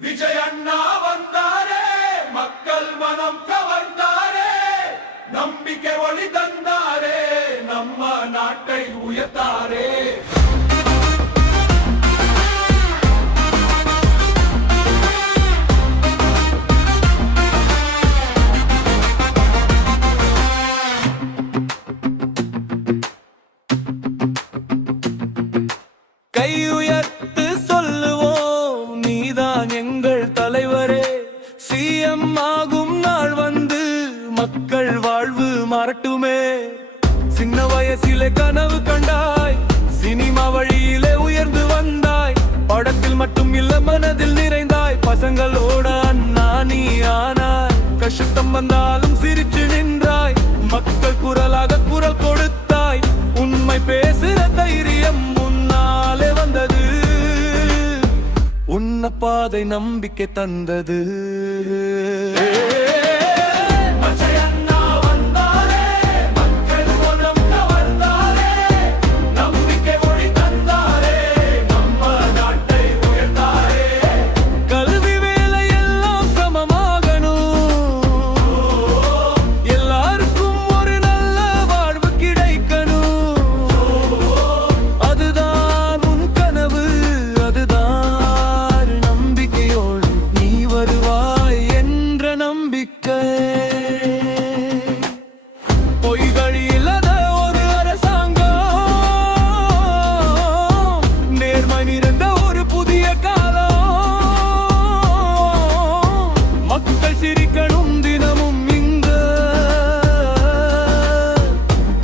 விஜய் அண்ணா வந்தாரே, மக்கள் மனம் கவர்ந்தாரே, நம்பிக்கை ஒளி தந்தாரே, நம்ம நாட்டை உயர்த்தாரே. கை உயர்த்து சொல்லுவோம், நீதான் எங்கள் தலைவரே. சிஎம் ஆகும் நாள் வந்து மக்கள் வாழ்வு மாறட்டுமே. சின்ன வயசிலே கனவு கண்டாய், சினிமா வழியிலே உயர்ந்து வந்தாய். படத்தில் மட்டும் இல்ல மனதில் நிறைந்தாய். பசங்களோட அண்ணா நீ ஆனாய். கஷ்டம் வந்தாலும் சிரிச்சு நின்றாய். மக்கள் குரலாக குரல் கொடுத்தாய். உண்மை பேசுற தைரியம் முன்னாலே வந்தது. உன்ன பாதை நம்பிக்கை தந்தது.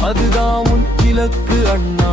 அதுதான் உன் இலக்கு அண்ணா.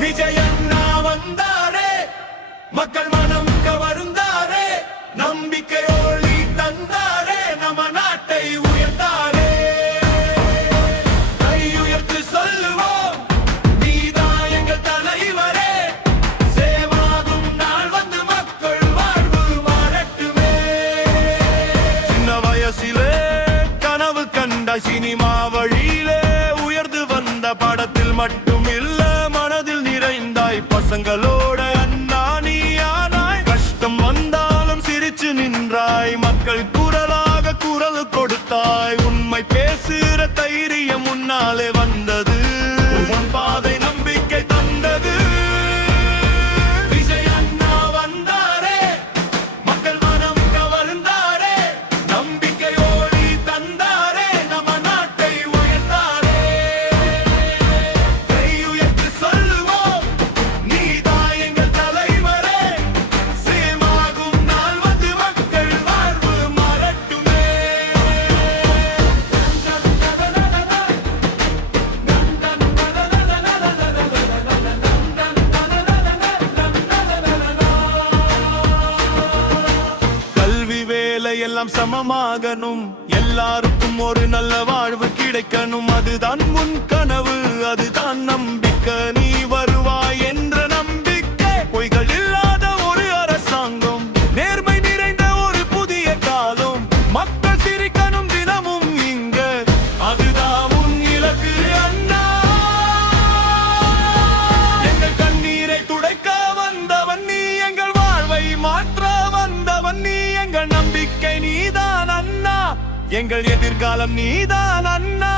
விஜய் அண்ணா வந்தாரே, மக்கள் மனம் கவர்ந்தாரே, நம்பிக்கை ஒளி தந்தாரே, நம்ம நாட்டை உயர்த்தாரே. கை உயர்த்து சொல்லுவோம், நீதான் எங்கள் தலைவரே. சேவாகும் நாள் வந்து மக்கள் வாழ்வு மாறட்டுமே. சின்ன வயசிலே கனவு கண்ட சினிமா வழியிலே உயர்ந்து வந்த படத்தில் மட்டும் இல்ல மனதில் நிறைந்தாய். பசங்களோட அண்ணா நீ ஆனாய். கஷ்டம் வந்தாலும் சிரிச்சு நின்றாய். மக்கள் குரலாக குரல் கொடுத்தாய். உண்மை பேசுற தைரியம் முன்னாலே வந்தது. உன் பாதை நம்பிக்கை தந்தது. விஜய் அண்ணா வந்தாரே, மக்கள் மனம் கவர்ந்தாரே, இல்லை எல்லாம் சமமாகணும் எல்லாருக்கும் ஒரு நல்ல வாழ்வு கிடைக்கணும் அதுதான் முன் கனவு அதுதான் நம்பிக்கை நீ வருவாய் என்ற நம்பிக்கை பொய்கள் இல்லாத ஒரு அரசாங்கம் நேர்மை நிறைந்த ஒரு புதிய காலம் மக்கள் சிரிக்கணும் தினமும் இங்க அதுதான் உன் இலக்கு அண்ணா எங்கள் கண்ணீரை துடைக்க வந்தவன் நீ எங்கள் வாழ்வை மாற்ற வந்தவன் நீ எங்கள் நம்பிக்கை நீதான் அண்ணா எங்கள் எதிர்காலம் நீதான் அண்ணா